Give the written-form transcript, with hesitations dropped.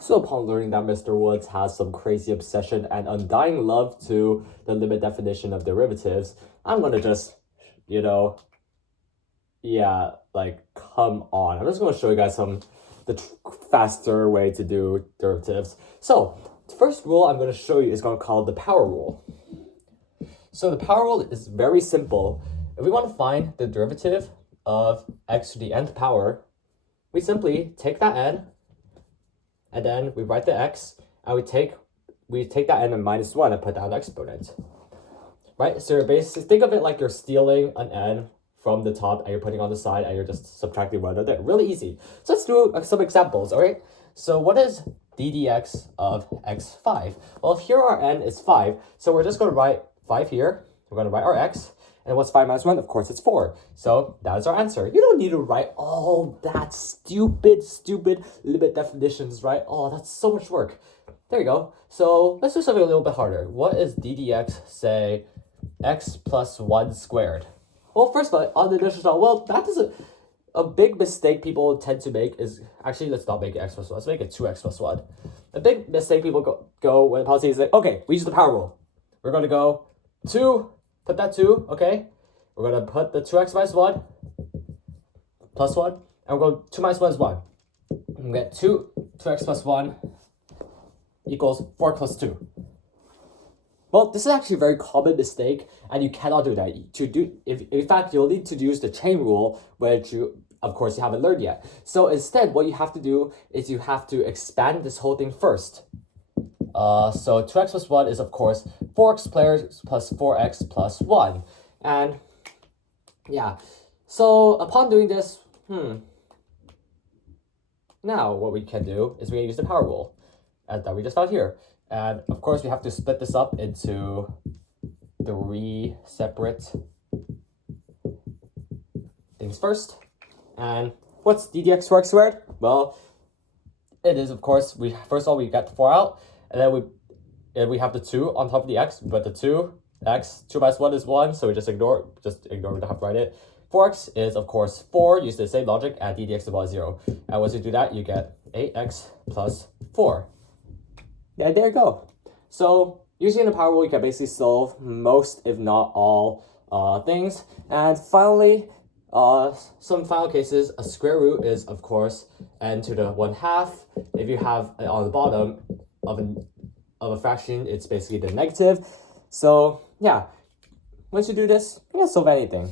So upon learning that Mr. Woods has some crazy obsession and undying love to the limit definition of derivatives, I'm gonna just, come on. I'm just gonna show you guys the faster way to do derivatives. So the first rule I'm gonna show you is gonna call the power rule. So the power rule is very simple. If we want to find the derivative of x to the nth power, we simply take that n, and then we write the x, and we take that n and minus 1 and put down the exponent. Right? So you're basically, think of it like you're stealing an n from the top and you're putting on the side and you're just subtracting 1 there. Really easy. So let's do some examples, all right? So what is d dx of x5? Well, here our n is 5, so we're just going to write 5 here. We're going to write our x. And what's 5 minus 1? Of course, it's 4. So that is our answer. You don't need to write all that stupid limit definitions, right? Oh, that's so much work. There you go. So let's do something a little bit harder. What is d dx, say, x plus 1 squared? Well, first of all, on the initial thought, well, that is a big mistake people tend to make is, actually, let's not make it x plus 1. Let's make it 2x plus 1. A big mistake people go when policy is like, okay, we use the power rule. We're going to go 2, put that 2, okay? We're going to put the 2x minus 1 plus 1, and we're going 2 minus 1 is 1. And we get 2x plus 1 equals 4 plus 2. Well, this is actually a very common mistake, and you cannot do that. In fact, you'll need to use the chain rule, which of course, you haven't learned yet. So instead, what you have to do is you have to expand this whole thing first. So 2x plus 1 is, of course, 4x plus 4x plus 1. And yeah, so upon doing this, now what we can do is we can use the power rule that we just found here. And of course, we have to split this up into 3 separate things first. And what's d dx for x squared? Well, it is, of course, first of all, we got the 4 out, and then we have the 2 on top of the x, but the 2x, 2 minus 1 is 1, so we just ignore, we don't have to write it. 4x is, of course, 4, use the same logic, and d dx is about 0. And once you do that, you get 8x plus 4. Yeah, there you go. So using the power rule, you can basically solve most, if not all, things. And finally, some final cases, a square root is, of course, n to the 1/2. If you have on the bottom of a fraction, it's basically the negative. So yeah, once you do this, you can solve anything.